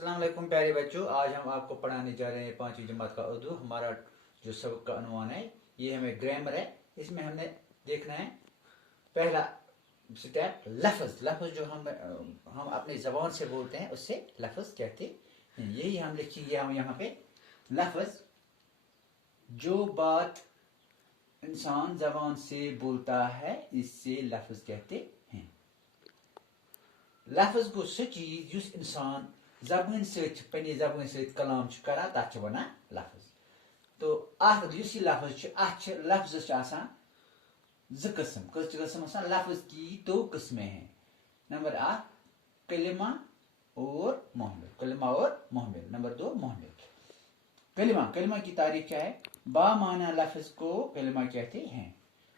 अस्सलाम वालेकुम प्यारे बच्चों, आज हम आपको पढ़ाने जा रहे हैं 5वीं जमात का उर्दू। हमारा जो सबक का अनुमान है ये हमें ग्रामर है। इसमें हमने देखना है पहला स्टेप लफ्ज। लफ्ज जो हम अपनी जबान से बोलते हैं उससे लफ्ज कहते हैं। यही हम लिखेंगे हम यहाँ पे लफ्ज, जो बात इंसान जबान से बोलता है इससे लफ्ज कहते हैं। लफ्ज गो सह चीज युस इंसान जबान पे जबान से कलाम करा तथ वन लफ्ज। तो युस यह लफ्ज ज किस्म कस लफ्ज की दो किस्में हैं। नंबर 1 कलिमा और मोहमिल, कलिमा और मोहमिल। नंबर 2 मोहमिल। कलिमा, कलिमा की तारीफ क्या है? बामाना लफ्ज को कलिमा कहते हैं।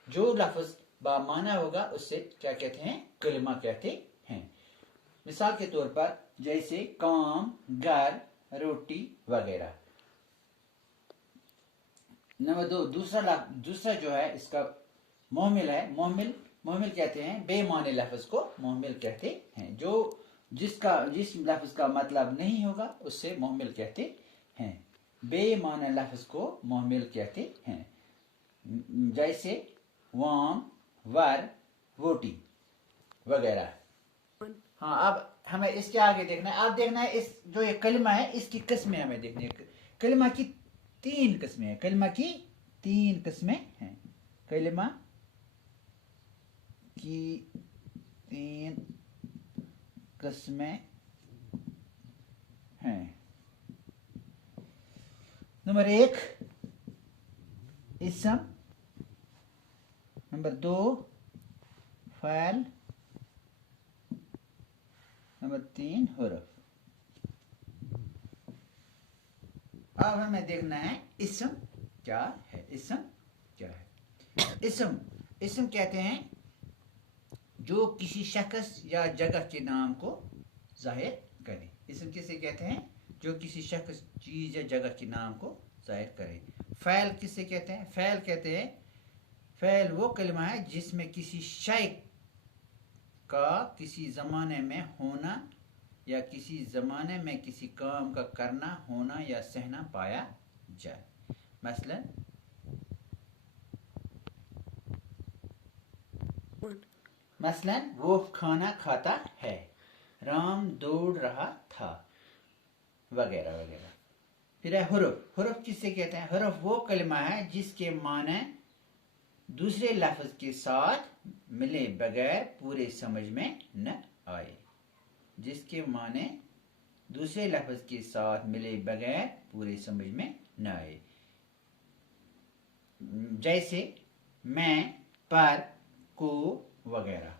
जो लफ्ज बामाना होगा उससे क्या कहते हैं? कलिमा कहते हैं। मिसाल के तौर पर जैसे काम, घर, रोटी वगैरह। नंबर 2 दूसरा जो है इसका मोहमिल है। मोहमिल कहते हैं बेमाने लफ्ज को मोहमिल कहते हैं। जिस लफ्ज का मतलब नहीं होगा उससे मोहमिल कहते हैं। बेमाने लफ्ज को मोहमिल कहते हैं। जैसे वाम, वर, वोटी वगैरह। हाँ, अब हमें इसके आगे देखना है। अब देखना है इस जो ये कलिमा है इसकी किस्में हमें देखनी है। कलिमा की 3 किस्में हैं। कलिमा की 3 किस्में हैं। कलिमा की 3 किस्में हैं। नंबर 1 इसम, नंबर 2 फ़ैल, नंबर 3 हुर्फ। अब हमें देखना है इसम क्या है। इसम क्या है? इसम कहते हैं जो किसी शख्स या जगह के नाम को जाहिर करे। इसम किसे कहते हैं? जो किसी शख्स, चीज या जगह के नाम को जाहिर करे। फ़ैल किसे कहते हैं? फ़ैल कहते हैं, फ़ैल वो कलिमा है जिसमें किसी शय का किसी ज़माने में होना या किसी ज़माने में किसी काम का करना, होना या सहना पाया जाए। मसलन वो खाना खाता है, राम दौड़ रहा था वगैरह वगैरह। फिर है हुर्फ। हुर्फ किसे कहते हैं? हुर्फ वो कलिमा है जिसके माने दूसरे लफ्ज के साथ मिले बगैर पूरे समझ में न आए। जिसके माने दूसरे लफ्ज के साथ मिले बगैर पूरे समझ में न आए। जैसे मैं, पर, को वगैरह।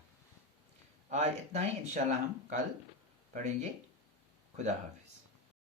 आज इतना ही, इंशाल्लाह हम कल पढ़ेंगे। खुदा हाफिज।